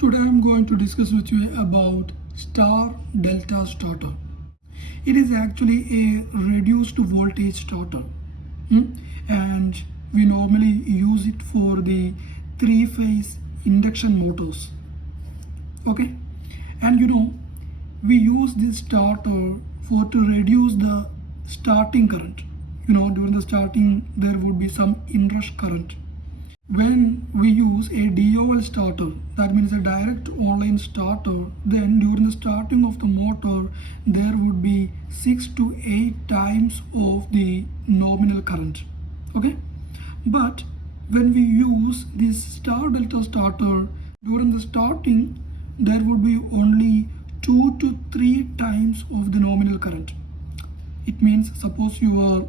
Today I'm going to discuss with you about star delta starter. It is actually a reduced voltage starter, and we normally use it for the three-phase induction motors. Okay, and we use this starter for to reduce the starting current. During the starting there would be some inrush current. When we use a DOL starter, that means a direct online starter, then during the starting of the motor there would be 6 to 8 times of the nominal current. Okay, but when we use this star delta starter, during the starting there would be only 2 to 3 times of the nominal current. It means suppose your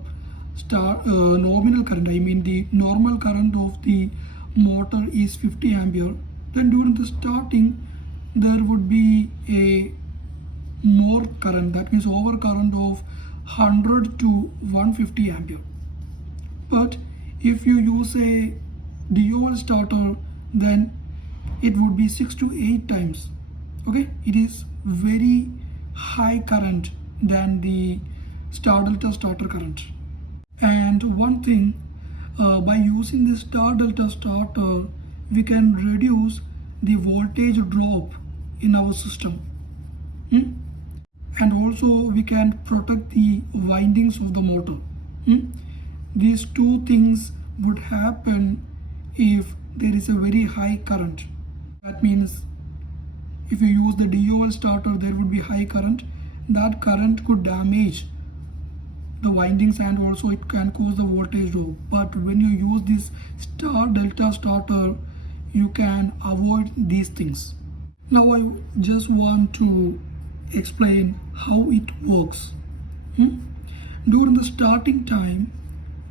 nominal current, I mean the normal current of the motor is 50 ampere, then during the starting there would be a more current, that means over current of 100 to 150 ampere. But if you use a DOL starter, then it would be 6 to 8 times. Okay, it is very high current than the star delta starter current. And one thing, by using this star delta starter, we can reduce the voltage drop in our system. And also we can protect the windings of the motor. These two things would happen if there is a very high current. That means if you use the DOL starter, there would be high current. That current could damage the windings and also it can cause the voltage drop. But when you use this star delta starter, you can avoid these things. Now I just want to explain how it works. During the starting time,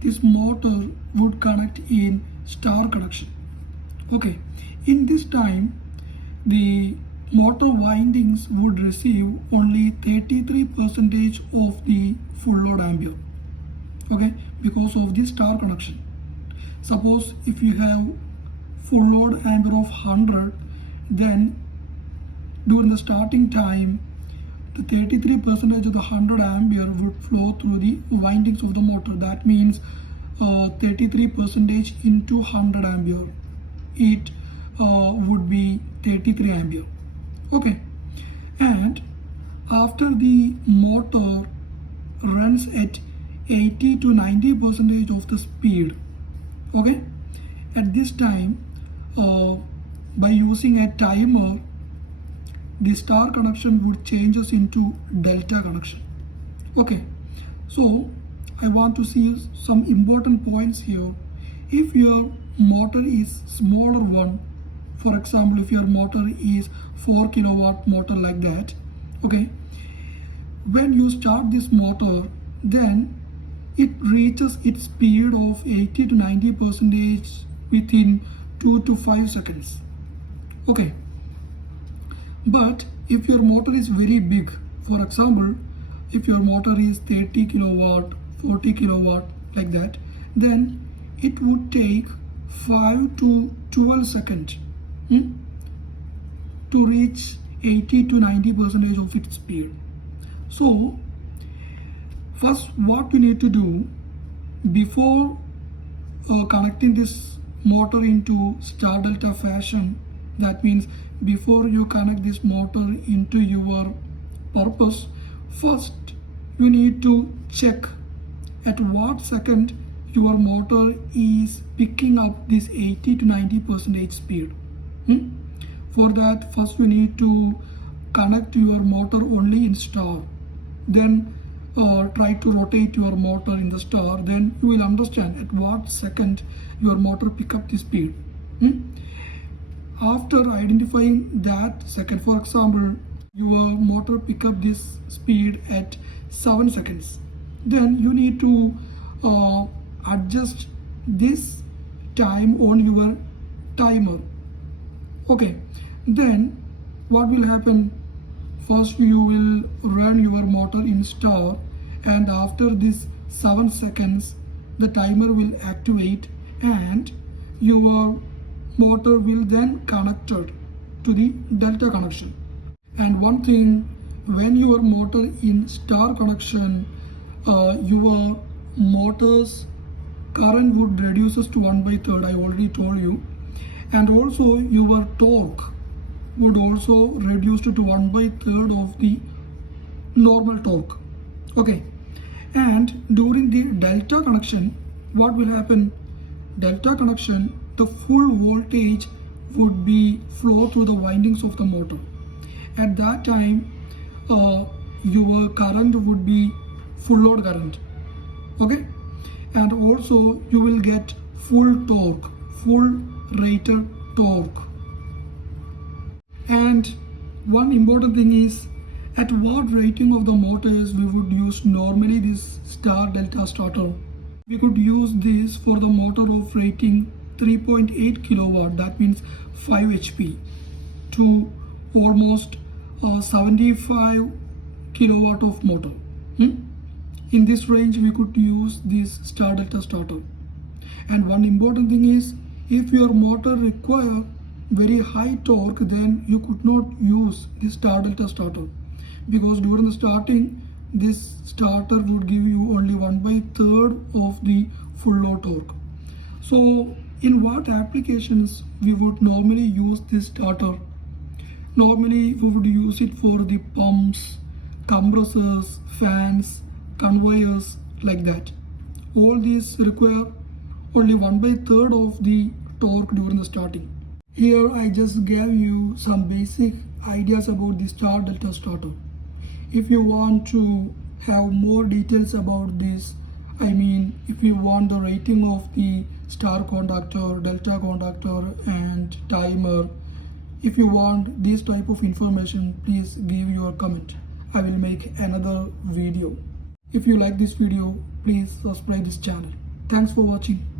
this motor would connect in star connection. Okay, in this time the motor windings would receive only 33% of the full load ampere. Okay, because of this star connection. Suppose if you have full load ampere of 100, then during the starting time the 33% of the 100 ampere would flow through the windings of the motor. That means 33% into 100 ampere, it would be 33 ampere. Okay, and after the motor runs at 80 to 90% of the speed, okay, at this time by using a timer, the star connection would change us into delta connection. Okay, so I want to see some important points here. If your motor is smaller one, for example, if your motor is 4 kilowatt motor like that, okay, when you start this motor, then it reaches its speed of 80 to 90% within 2 to 5 seconds. Okay, but if your motor is very big, for example, if your motor is 30 kilowatt, 40 kilowatt like that, then it would take 5 to 12 seconds to reach 80 to 90% of its speed. So first what you need to do before connecting this motor into star delta fashion, that means before you connect this motor into your purpose, first you need to check at what second your motor is picking up this 80 to 90% speed. For that, first you need to connect your motor only in star, then try to rotate your motor in the star, then you will understand at what second your motor pick up the speed. After identifying that second, for example, your motor pick up this speed at 7 seconds, then you need to adjust this time on your timer. Okay, then what will happen, first you will run your motor in star, and after this 7 seconds the timer will activate and your motor will then connected to the delta connection. And one thing, when your motor in star connection, your motor's current would reduces to 1/3, I already told you, and also your torque would also reduce to 1/3 of the normal torque. Okay, and during the delta connection, what will happen? Delta connection, the full voltage would be flow through the windings of the motor. At that time, your current would be full load current. Okay, and also you will get full torque, full rated torque. And one important thing is, at what rating of the motors we would use normally this star delta starter. We could use this for the motor of rating 3.8 kilowatt, that means 5 HP, to almost 75 kilowatt of motor. In this range we could use this star delta starter. And one important thing is, if your motor require very high torque, then you could not use this star delta starter, because during the starting this starter would give you only 1/3 of the full load torque. So in what applications we would normally use this starter? Normally we would use it for the pumps, compressors, fans, conveyors, like that. All these require only 1/3 of the torque during the starting. Here I just gave you some basic ideas about the star delta starter. If you want to have more details about this, I mean if you want the rating of the star contactor, delta contactor and timer, if you want this type of information, please give your comment. I will make another video. If you like this video, please subscribe this channel. Thanks for watching.